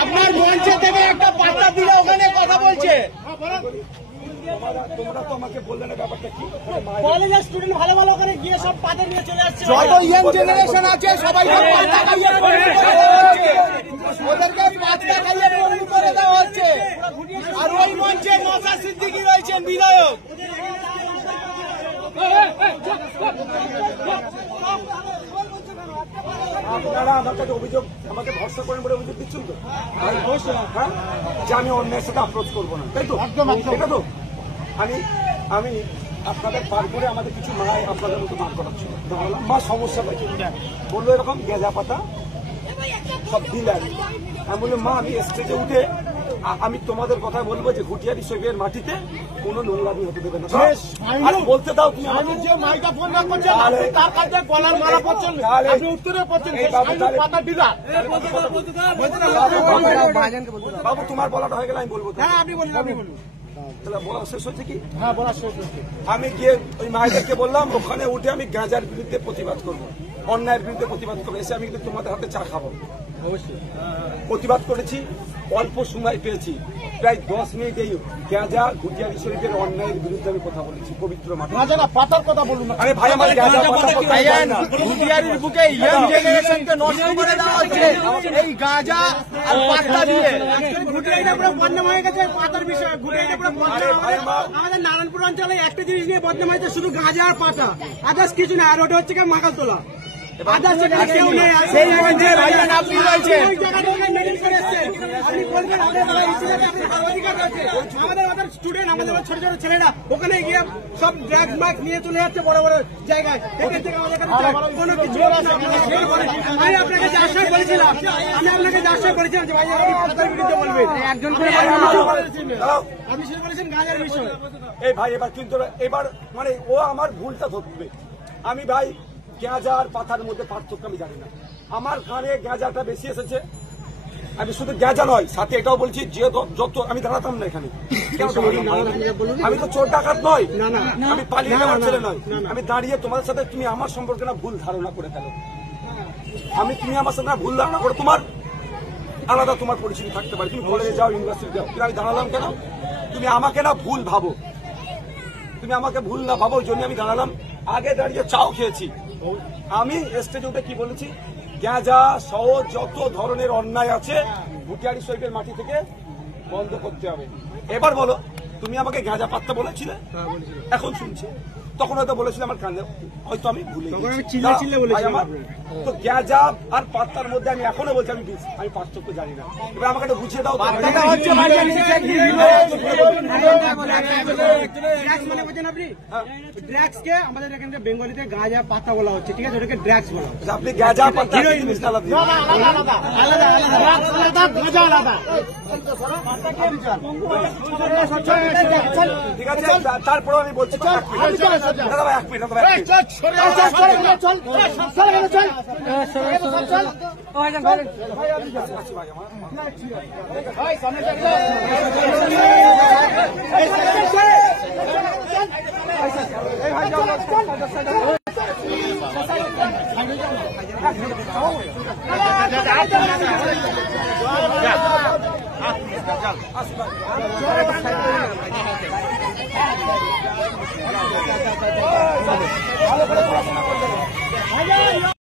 আপনার মঞ্চে থেকে একটা পাতা দিলে ওখানে কথা বলছে। তোমরা তো আমাকে বললে না ব্যাপারটা কি? কলেজের স্টুডেন্ট ভালো ভালো ওখানে গিয়ে সব পাতা নিয়ে চলে আসছে। যত ইয়াং জেনারেশন আছে সবাইকে পাতা খাইয়ে ওদেরকে পাতা খাইয়ে বন্ধু করে দেওয়া হচ্ছে। আর ওই মঞ্চে নওশাদ সিদ্দিকী রয়েছেন বিধায়ক। আপনারা আমার কাছে অভিযোগ আমাকে ভরসা করেন বলে অভিযোগ দিচ্ছেন তো? হ্যাঁ, যে আমি অন্যায়ের সাথে অ্যাপ্রোচ করবো না, তাই তো? এটা তো আমি আপনাদের পার করে আমাদের কিছু মায় আপনাদের মতো মার করাচ্ছিল, মা সমস্যা পাইছে বললো এরকম গেঁজা পাতা সব দিলেন। আমি বললাম মা আমি স্টেজে উঠে আমি তোমাদের কথা বলবো যে ঘুটিয়ারি শরীফের মাটিতে কোনো নোংরামি হতে দেবে না। বলতে দাও তুমি আমি যে মাইকা ফোন না করছেন তার কাছে গলার মারা পড়ছেন, আপনি উত্তরে পড়ছেন পাতা দিলা। বাবু তোমার বলাটা হয়ে গেলে আমি বলবো। হ্যাঁ আপনি বলুন, আপনি বলুন। বলা শেষ হয়েছে কি? হ্যাঁ বলা শেষ হয়েছে। আমি গিয়ে ওই মায়েদেরকে বললাম ওখানে উঠে আমি গাঁজার বিরুদ্ধে প্রতিবাদ করবো, অন্যায়ের বিরুদ্ধে প্রতিবাদ করবো। এসে আমি কিন্তু তোমাদের হাতে চা খাবো। অবশ্যই প্রতিবাদ করেছি, অল্প সময় পেয়েছি, প্রায় 10 মিনিট এই গাঁজা ঘুটিয়ারি শরীফের অন্যায়ের বিরুদ্ধে আমি কথা বলেছি পবিত্র মাঠে। না পাতার কথা বলুন। আরে ভাই আমার গাঁজা পাতা ঘুটিয়ারির বুকে ইয়াং জেনারেশনকে নষ্ট করে দেওয়া হচ্ছে এই গাঁজা আর পাতা দিয়ে। ঘুটিয়ারিটা পুরো বদনাম হয়ে গেছে পাতার বিষয়ে। ঘুটিয়ারিটা পুরো বদনাম। আমাদের নারায়ণপুর অঞ্চলে একটা জিনিস নিয়ে বদনাম হয়েছে, শুধু গাঁজা আর পাতা, আদার্স কিছু না। আর ওটা হচ্ছে মাকাল তোলা। সেই মঞ্চে ভাইজান আপনি রয়েছেন, আমাদের স্টুডেন্ট, আমাদের ছোট ছোট ছেলেরা ওখানে গিয়ে সব ড্রাগ মার্ক নিয়ে চলে যাচ্ছে বড় বড় জায়গায়। কোনো কিছু আমি আপনাকে যে আশ্বাস বলেছিলাম, যে ভাইজান আপনি পাতার বিরুদ্ধে বলবেন, একজন করে আপনি শুরু করেছেন গাঁজার বিষয়। এই ভাই এবার কিন্তু এবার মানে ও আমার ভুলটা ধরবে। আমি ভাই গাঁজা আর পাতার মধ্যে পার্থক্য আমি জানি না। আমার কানে গাঁজাটা বেশি এসেছে। আমি শুধু গাঁজা নয়, সাথে এটাও বলছি যে যত আমি দাঁড়াতাম না এখানে। আমি তো চোর ডাকাত নয়, আমি পালিয়ে যাওয়ার ছেলে নয়। আমি দাঁড়িয়ে তোমাদের সাথে তুমি আমার সম্পর্কে না ভুল ধারণা করে ফেলো। তুমি আমার সাথে না ভুল ধারণা করে, তোমার আলাদা তোমার পরিচিতি থাকতে পারে, তুমি কলেজে যাও, ইউনিভার্সিটি যাও, কিন্তু আমি দাঁড়ালাম কেন? তুমি আমাকে না ভুল ভাবো, তুমি আমাকে ভুল না ভাবো, ওই জন্য আমি দাঁড়ালাম। আগে দাঁড়িয়ে চাও খেয়েছি। আমি স্টেজে উঠে কি বলেছি? গাঁজা সহ যত ধরনের অন্যায় আছে ঘুটিয়ারি শরীফের মাটি থেকে বন্ধ করতে হবে। এবার বলো, তুমি আমাকে গাঁজা পাত্তা বলেছিলে, এখন শুনছি, তখন হয়তো বলেছিল আমার কানে, হয়তো আমি ভুলে আমার তো গাঁজা আর পাত্তার মধ্যে আমি এখনো বলছি আমি পার্থক্য জানি না। এবার আমাকে একটা বুঝিয়ে দাও। আমাদের এখানে বেঙ্গলিতে গাঁজা পাতা বলা হচ্ছে, ঠিক আছে? ওটাকে ড্রাগস বলা হচ্ছে। আপনি গাঁজা পাতা আলাদা, ঠিক আছে? তারপরে আমি বলছি এক মিনিট ভালো করে পড়াশোনা করবে।